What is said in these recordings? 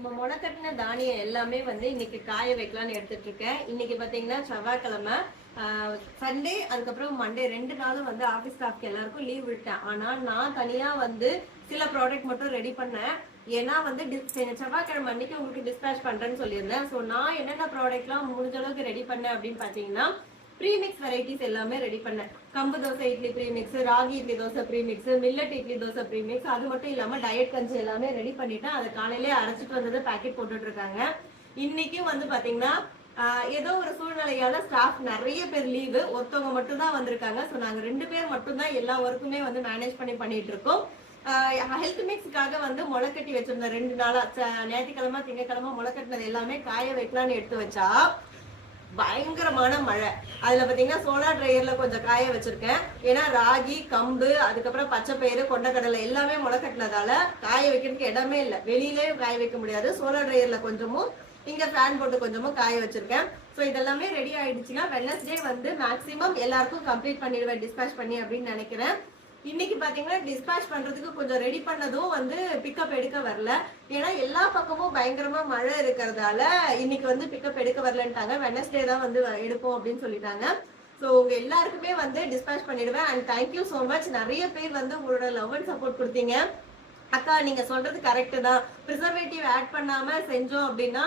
நம்ம முளைக்கட்டின தானியம் எல்லாமே வந்து இன்னைக்கு காய வைக்கலாம்னு எடுத்துட்டு இருக்கேன். இன்னைக்கு பாத்தீங்கன்னா செவ்வாய்க்கிழமை, சண்டே, அதுக்கப்புறம் மண்டே 2 நாளும் வந்து ஆஃபீஸ் ஸ்டாஃப்க்கு எல்லாருக்கும் லீவ் விட்டேன். ஆனா நான் தனியா வந்து சில ப்ராடக்ட் மட்டும் ரெடி பண்ணேன். ஏன்னா வந்து செவ்வாய்க்கிழமை அன்னைக்கு உங்களுக்கு டிஸ்பேச் பண்றேன்னு சொல்லியிருந்தேன். ஸோ நான் என்னென்ன ப்ராடக்ட்லாம் முடிஞ்ச அளவுக்கு ரெடி பண்ணேன் அப்படின்னு பாத்தீங்கன்னா, ப்ரீமிக்ஸ் வெரைட்டிஸ் எல்லாமே ரெடி பண்ணேன். கம்பு dosa idli premix, ragi idli dosa premix, millet idli dosa premix, அது மட்டும் இல்லாம டயட் கஞ்சி எல்லாமே ரெடி பண்ணிட்டேன். அதை காலையிலே அரைச்சிட்டு வந்தது பேக்கெட் போட்டுட்டு இருக்காங்க. இன்னைக்கும் வந்து பாத்தீங்கன்னா ஏதோ ஒரு சூழ்நிலையால ஸ்டாஃப் நிறைய பேர் லீவு, ஒருத்தவங்க மட்டும் தான் வந்திருக்காங்க. ஸோ நாங்க 2 பேர் மட்டும் தான் எல்லா ஒர்க்குமே வந்து மேனேஜ் பண்ணிட்டு இருக்கோம். ஹெல்த் மிக்ஸுக்காக வந்து முளைக்கட்டி வச்சிருந்தேன் 2 நாளா. ஞாயிற்றுக்கிழமை திங்கக்கிழமை முளைக்கட்டினது எல்லாமே காய வைக்கலாம்னு எடுத்து வச்சா பயங்கரமான மழை. அதுல பாத்தீங்கன்னா சோலார் ட்ரையர்ல கொஞ்சம் காய வச்சிருக்கேன். ஏன்னா ராகி, கம்பு, அதுக்கப்புறம் பச்சை பயிறு, கொண்டக்கடலை எல்லாமே முளைக்கட்டினதால காய வைக்கிறதுக்கு இடமே இல்லை. வெளியிலே காய வைக்க முடியாது. சோலார் ட்ரையர்ல கொஞ்சமும், இங்க ஃபேன் போட்டு கொஞ்சமும் காய வச்சிருக்கேன். ஸோ இதெல்லாமே ரெடி ஆயிடுச்சுன்னா வெட்னஸ்டே வந்து மேக்சிமம் எல்லாருக்கும் கம்ப்ளீட் பண்ணிடுவேன், டிஸ்பேச் பண்ணி அப்படின்னு நினைக்கிறேன். இன்னைக்கு பாத்தீங்கன்னா டிஸ்பேச் பண்றதுக்கு கொஞ்சம் ரெடி பண்ணதும் வந்து பிக்கப் எடுக்க வரல. ஏன்னா எல்லா பக்கமும் பயங்கரமா மழை இருக்கிறதால இன்னைக்கு வந்து பிக்கப் எடுக்க வரலன்ட்டாங்க. வெட்னஸ்டே தான் வந்து எடுப்போம் அப்படின்னு சொல்லிட்டாங்க. ஸோ உங்க எல்லாருக்குமே வந்து டிஸ்பேச் பண்ணிடுவேன். And thank you so much. நிறைய பேர் வந்து உங்களோட லவ் அண்ட் சப்போர்ட் கொடுத்தீங்க. அக்கா நீங்க சொல்றது கரெக்ட் தான், ப்ரிசர்வேட்டிவ் ஆட் பண்ணாம செஞ்சோம் அப்படின்னா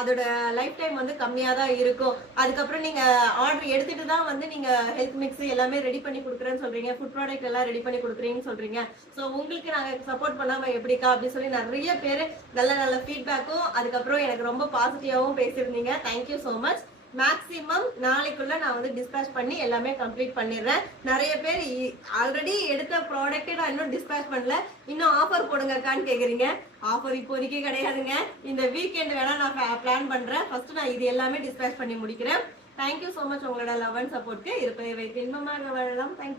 அதோட லைஃப் டைம் வந்து கம்மியா தான் இருக்கும். அதுக்கப்புறம் நீங்க ஆர்டர் எடுத்துட்டு தான் வந்து நீங்க ஹெல்த் மிக்ஸ் எல்லாமே ரெடி பண்ணி கொடுக்குறேன்னு சொல்றீங்க, ஃபுட் ப்ராடக்ட் எல்லாம் ரெடி பண்ணி கொடுக்குறீங்கன்னு சொல்றீங்க. ஸோ உங்களுக்கு நாங்க சப்போர்ட் பண்ணாம எப்படிக்கா அப்படின்னு சொல்லி நிறைய பேர் நல்ல நல்ல ஃபீட்பேக்கும் அதுக்கப்புறம் எனக்கு ரொம்ப பாசிட்டிவாகவும் பேசியிருந்தீங்க. Thank you so much. மேக்சிமம் நாளைக்குள்ள நான் வந்து டிஸ்பேச் பண்ணி எல்லாமே கம்ப்ளீட் பண்ணிடுறேன். நிறைய பேர் ஆல்ரெடி எடுத்த ப்ராடக்ட்டே நான் இன்னும் டிஸ்பேச் பண்ணல, இன்னும் ஆஃபர் போடுங்கக்கான்னு கேக்குறீங்க. ஆஃபர் இப்போதைக்கு கிடையாதுங்க. இந்த வீக்கெண்ட் வேணா நான் பிளான் பண்றேன். ஃபர்ஸ்ட் நான் இது எல்லாமே டிஸ்பேச் பண்ணி முடிக்கிறேன். Thank you so much. உங்களோட லவ் அண்ட் சப்போர்ட்க்கு இருப்பதை வைத்து இன்பமாக வாழலாம். தேங்க்யூ.